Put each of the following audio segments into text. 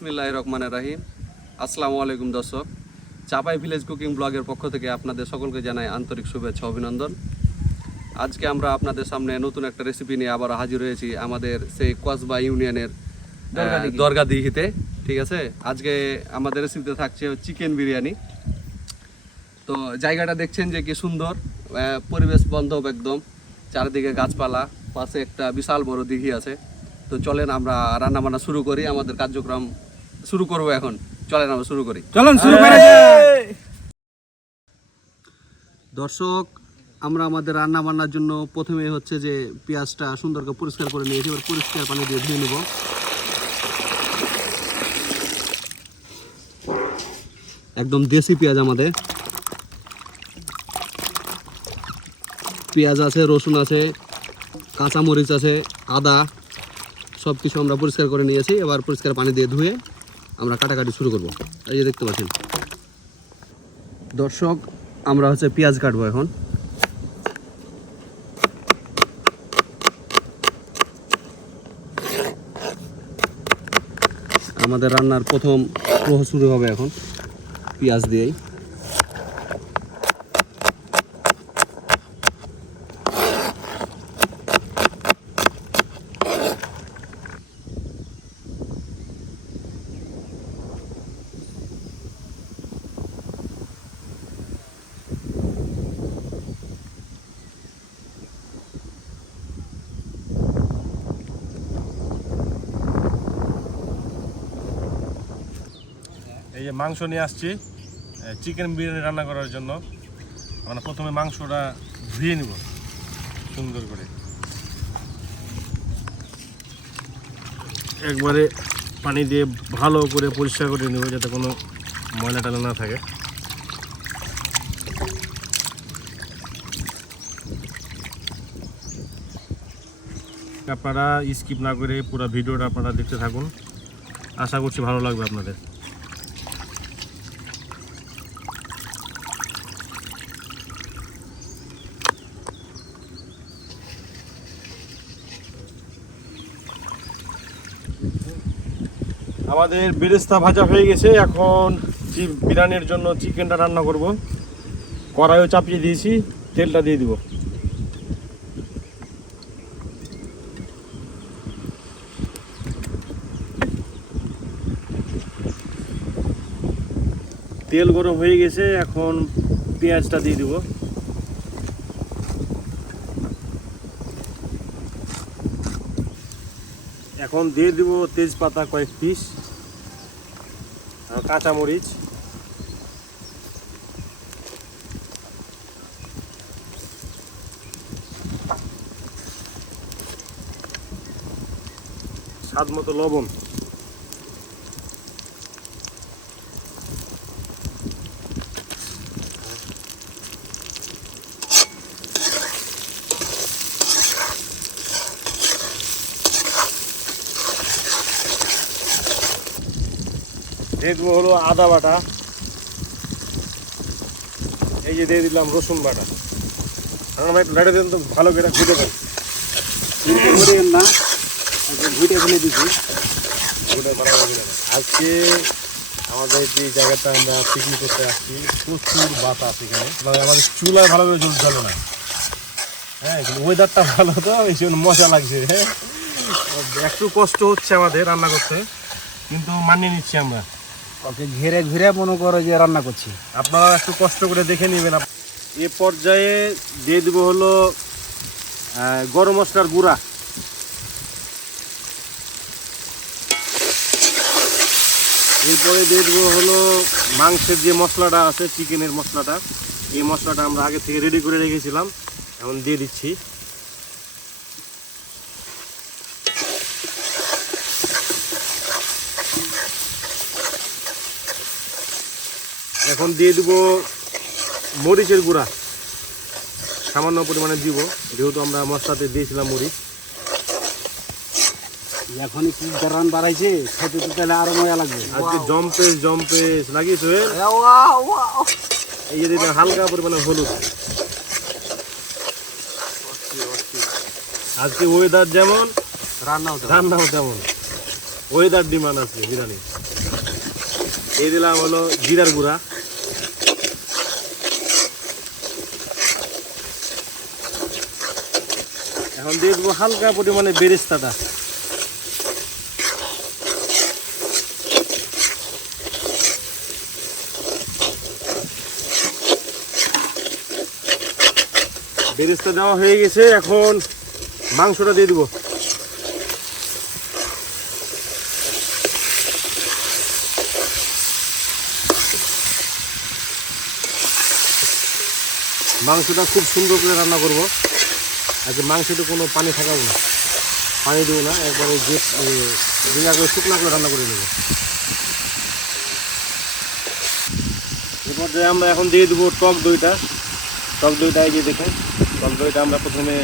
বিসমিল্লাহ রহমান রাহিম। আসসালামু আলাইকুম দর্শক। চাপাই ভিলেজ কুকিং ব্লগের পক্ষ থেকে আপনাদের সকলকে জানাই আন্তরিক শুভেচ্ছা অভিনন্দন। আজকে আমরা আপনাদের সামনে নতুন একটা রেসিপি নিয়ে আবার হাজির হয়েছি আমাদের সেই কসবা ইউনিয়নের দরগাদিঘি। দরগা দিঘিতে ঠিক আছে? আজকে আমাদের রেসিপিতে থাকছে চিকেন বিরিয়ানি। তো জায়গাটা দেখছেন যে কি সুন্দর পরিবেশ বান্ধব একদম। চারিদিকে গাছপালা পাশে একটা বিশাল বড় দিঘি আছে। তো চলেন আমরা রান্নাবান্না শুরু করি। আমাদের কার্যক্রম শুরু করব এখন। চলেন আমরা শুরু করি। চলুন শুরু করা দর্শক আমরা আমাদের রান্না বান্নার জন্য প্রথমে হচ্ছে যে পেঁয়াজটা সুন্দর করে পরিষ্কার করে নিয়েছি। এবার পরিষ্কার পানি দিয়ে ধুয়ে নেব। একদম দেশি পেঁয়াজ আমাদের। পেঁয়াজ আছে রসুন আছে কাঁচামরিচ আছে আদা সব কিছু আমরা পরিষ্কার করে নিয়েছি। এবার পরিষ্কার পানি দিয়ে ধুয়ে আমরা কাটাকাটি শুরু করব। এই যে দেখতে পাচ্ছেন। দর্শক, আমরা হচ্ছে পেঁয়াজ কাটবো এখন। আমাদের রান্নার প্রথম প্রহ শুরু হবে এখন, পেঁয়াজ দিয়েই। এই যে মাংস নিয়ে আসছি চিকেন বিরিয়ানি রান্না করার জন্য। আমরা প্রথমে মাংসটা ধুয়ে নিব, সুন্দর করে। একবারে পানি দিয়ে ভালো করে পরিষ্কার করে নেব, যাতে কোনো ময়লা টালা না থাকে। আপনারা স্কিপ না করে পুরো ভিডিওটা আপনারা দেখতে থাকুন। আশা করছি ভালো লাগবে আপনাদের। আমাদের বেরেস্তা ভাজা হয়ে গেছে। এখন বিরিয়ানির জন্য চিকেনটা রান্না করব। কড়াইও চাপিয়ে দিয়েছি, তেলটা দিয়ে দিব। তেল গরম হয়ে গেছে, এখন পেঁয়াজটা দিয়ে দিব। এখন দিয়ে দিব তেজপাতা কয়েক পিস। কাঁচামরিচ। স্বাদ মতো লবণ। দিয়ে দেবো হলো আদা বাটা। এই যে দিয়ে দিলাম রসুন বাটা। আমরা একটু লাইটে দিন তো ভালো করে করিয়েন না ঘুরে ফেলে ওটা বাড়া আজকে আমাদের যে জায়গাটা আমরা পিকনিক করতে আসছি প্রচুর বাতাস এখানে। মানে আমাদের চুলায় ভালোভাবে জল চলে না। হ্যাঁ ওয়েদারটা ভালো তো এই জন্য মজা লাগছে হ্যাঁ। একটু কষ্ট হচ্ছে আমাদের রান্না করতে কিন্তু মানিয়ে নিচ্ছি আমরা। ওকে ঘিরে ঘিরে মনে করো যে রান্না করছি। আপনারা একটু কষ্ট করে দেখে নেবেন এ পর্যায়ে দিয়ে দেবো হলো গরম মশলার গুঁড়া। এরপরে দিয়ে দেবো হলো মাংসের যে মশলাটা আছে চিকেনের মশলাটা। এই মশলাটা আমরা আগে থেকে রেডি করে রেখেছিলাম, এখন দিয়ে দিচ্ছি। এখন দিয়ে দিব মরিচের গুঁড়া। সামান্য পরিমাণে দিব যেহেতু আমরা মশলাতে দিয়েছিলাম মরিচ। এখনই কি রান বাড়াইছে খেতে তো তাহলে আরও মজা লাগবে। আজকে জম্পেস জম্পেস লাগিয়েছো? এই যে হালকা পরিমাণে হলুদ। আজকে ওয়েদার যেমন রান্নাও রান্নাও তেমন। ওয়েদার ডিমান্ড আছে বিরিয়ানি। এই দিলাম হলো জিরার গুঁড়া। এখন দিয়ে দেবো হালকা পরিমাণে বেরেস্তাটা। বেরেস্তা দেওয়া হয়ে গেছে, এখন মাংসটা দিয়ে দিব। মাংসটা খুব সুন্দর করে রান্না করব। আজকে মাংসতে কোনো পানি থাকাও না। পানি দেবো না একবারে যে জিরা করে শুকনো করে রান্না করে নেব। এরপর যে আমরা এখন দিয়ে দেবো টক দইটা। টক দইটা এই যে দেখুন টক দইটা আমরা প্রথমে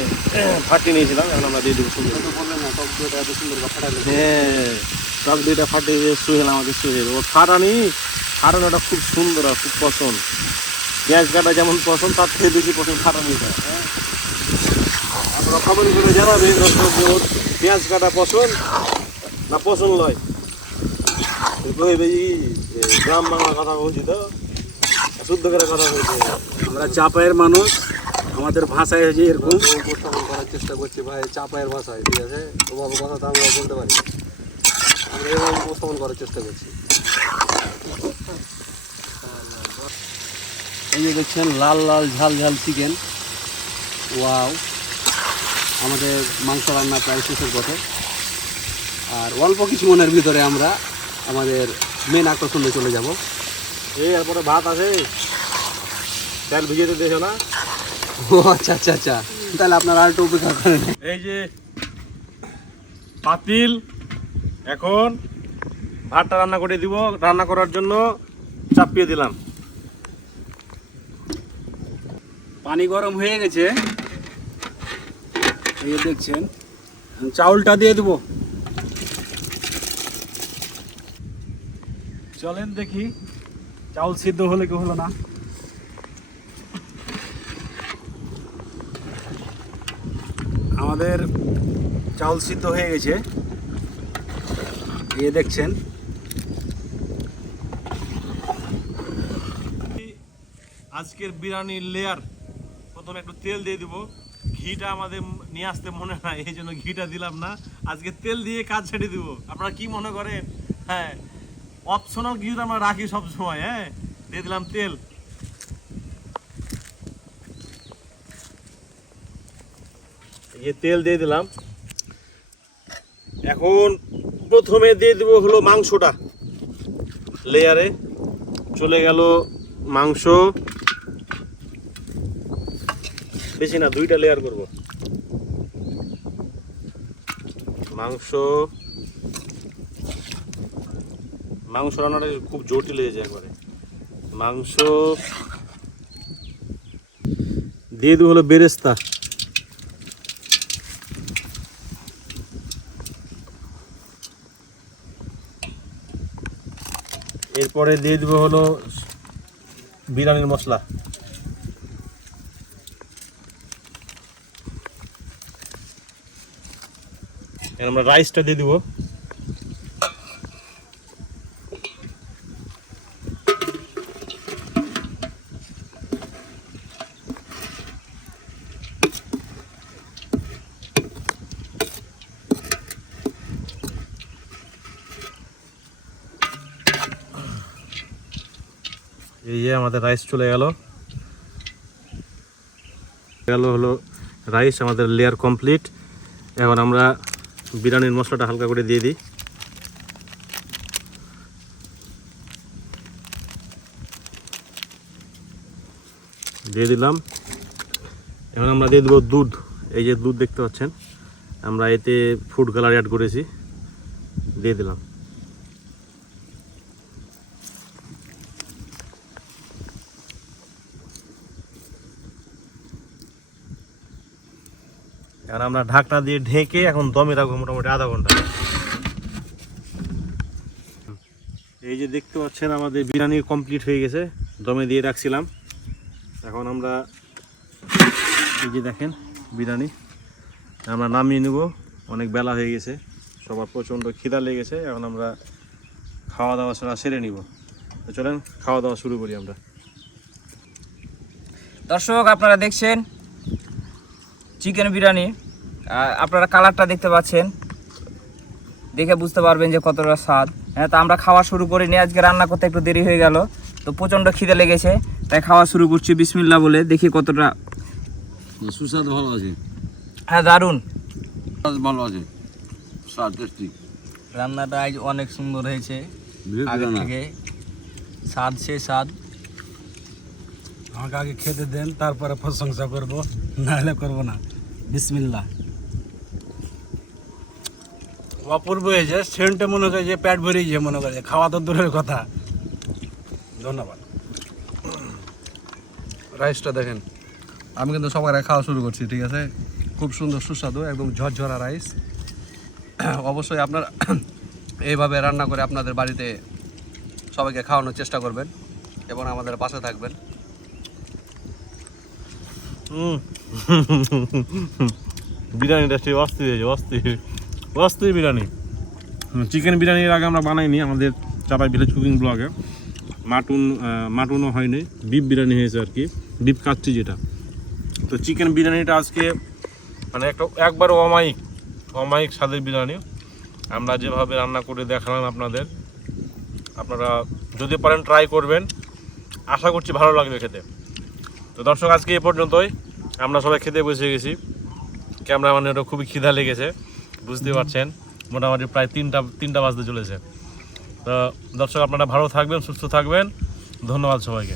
ফাটিয়ে নিয়েছিলাম এখন আমরা দিয়ে দেবো সুন্দর বললেন না টক দইটা এত সুন্দর করে ফাটাইলে হ্যাঁ টক দইটা ফাটিয়ে দিয়ে সুহেল আমাদের সুহেল। ও ফাটানি ফাটানোটা খুব সুন্দর আর খুব পছন্দ। পেঁয়াজ কাটা যেমন পছন্দ তার থেকে বেশি পছন্দ ফাটানিটা। হ্যাঁ কমেন্ট করে জানাবেন দর্শক ওর পেঁয়াজ কাটা পছন্দ? না পছন্দ নয়। গ্রাম বাংলা কথা বলছি তো শুদ্ধ করে কথা বলছি। আমরা চাপায়ের মানুষ আমাদের ভাষায় হচ্ছে এরকম। উপস্থাপন করার চেষ্টা করছি ভাই চাপায়ের ভাষায় ঠিক আছে? ওভাবে কথা তো আমরা বলতে পারি আমরা এরকম উপস্থাপন করার চেষ্টা করছি। এই যে দেখছেন লাল লাল ঝাল ঝাল চিকেন ওয়াও আমাদের মাংস রান্না প্রায় শেষের পথে। আর অল্প কিছু মনের ভিতরে আমরা আমাদের মেন আকর্ষণে চলে যাব। এই এরপরে ভাত আছে? তেল ভিজিয়ে দেখো না? ও আচ্ছা আচ্ছা আচ্ছা। তাহলে আপনারা আর একটু অপেক্ষা করেন। এই যে পাতিল এখন ভাতটা রান্না করে দিব। রান্না করার জন্য চাপিয়ে দিলাম। পানি গরম হয়ে গেছে। এই দেখছেন, চাউলটা দিয়ে দেবো। চলেন দেখি, চাউল সিদ্ধ হলে কি হলো না? আমাদের চাউল সিদ্ধ হয়ে গেছে। যে দেখছেন। আজকের বিরিয়ানির লেয়ার প্রথমে একটু তেল দিয়ে দিব। ঘিটা আমাদের নিয়ে আসতে মনে হয়, এই জন্য ঘিটা দিলাম না। আজকে তেল দিয়ে কাজ ছেড়ে দিব। আপনারা কি মনে করেন? হ্যাঁ অপশনাল ঘি আমরা রাখি সব সময় হ্যাঁ? দিয়ে দিলাম তেল। তেল দিয়ে দিলাম। এখন প্রথমে দিয়ে দেবো হলো মাংসটা। লেয়ারে চলে গেল মাংস। বেশি না, দুইটা লেয়ার করব। মাংস। মাংস রান্নাটা খুব জটিল হয়ে যায় একবারে। মাংস দিয়ে দেবো হলো বেরেস্তা। এরপরে দিয়ে দেবো হলো বিরিয়ানির মশলা। আমরা রাইসটা দিয়ে দিব। এই যে আমাদের রাইস চলে গেল। গেল হলো রাইস আমাদের লেয়ার কমপ্লিট এখন আমরা বিরিয়ানির মশলাটা হালকা করে দিয়ে দিই। দিয়ে দিলাম। এখন আমরা দিয়ে দেবো দুধ। এই যে দুধ দেখতে পাচ্ছেন, আমরা এতে ফুড কালার অ্যাড করেছি। দিয়ে দিলাম। এখন আমরা ঢাকনা দিয়ে ঢেকে এখন দমে রাখব মোটামুটি আধা ঘণ্টা। এই যে দেখতে পাচ্ছেন আমাদের বিরিয়ানি কমপ্লিট হয়ে গেছে, দমে দিয়ে রাখছিলাম। এখন আমরা এই যে দেখেন বিরিয়ানি, আমরা নামিয়ে নেব। অনেক বেলা হয়ে গেছে, সবার প্রচণ্ড খিদা লেগেছে এখন আমরা খাওয়া দাওয়া সেরা সেরে নিব। চলেন, খাওয়া দাওয়া শুরু করি আমরা। দর্শক, আপনারা দেখছেন চিকেন বিরিয়ানি আপনারা কালারটা দেখতে পাচ্ছেন। দেখে বুঝতে পারবেন যে কতটা স্বাদ। হ্যাঁ তো আমরা খাওয়া শুরু করিনি আজকে রান্না করতে একটু দেরি হয়ে গেল। তো প্রচণ্ড খিদে লেগেছে তাই খাওয়া শুরু করছি বিসমিল্লা বলে দেখি কতটা সুস্বাদু ভালো আছে। হ্যাঁ দারুণ। ভালো আছে। স্বাদ টেস্টি। রান্নাটা আজ অনেক সুন্দর হয়েছে। আগের থেকে স্বাদ সে স্বাদ। আমাকে আগে খেতে দেন তারপরে প্রশংসা করব নাহলে করব না। বিসমিল্লা অপূর্ব হয়েছে সেন্টে মনে করে যে পেট ভরিয়েছে মনে করে খাওয়া তো দূরের কথা। ধন্যবাদ। রাইসটা দেখেন। আমি কিন্তু সবার খাওয়া শুরু করছি ঠিক আছে? খুব সুন্দর সুস্বাদু একদম ঝরঝরা রাইস। অবশ্যই আপনারা এইভাবে রান্না করে আপনাদের বাড়িতে সবাইকে খাওয়ানোর চেষ্টা করবেন এবং আমাদের পাশে থাকবেন। বিরিয়ানিটা সেই অস্থির হয়েছে অস্থির। অস্থির বিরিয়ানি। চিকেন বিরিয়ানির আগে আমরা বানাইনি, আমাদের চাপাই ভিলেজ কুকিং ব্লগে মাটুন মাটুনও হয়নি বিফ বিরিয়ানি হয়েছে আর কি বিফ কাচ্চি যেটা। তো চিকেন বিরিয়ানিটা আজকে মানে একটা একবার অমায়িক অমায়িক স্বাদের বিরিয়ানি। আমরা যেভাবে রান্না করে দেখালাম আপনাদের, আপনারা যদি পারেন ট্রাই করবেন। আশা করছি ভালো লাগবে খেতে। তো দর্শক, আজকে এ পর্যন্তই। আমরা সবাই খেতে বসে গেছি। ক্যামেরাম্যানেরও খুবই খিদা লেগেছে বুঝতে পারছেন। মোটামুটি প্রায় তিনটা তিনটা বাজতে চলেছে। তো দর্শক, আপনারা ভালো থাকবেন, সুস্থ থাকবেন। ধন্যবাদ সবাইকে।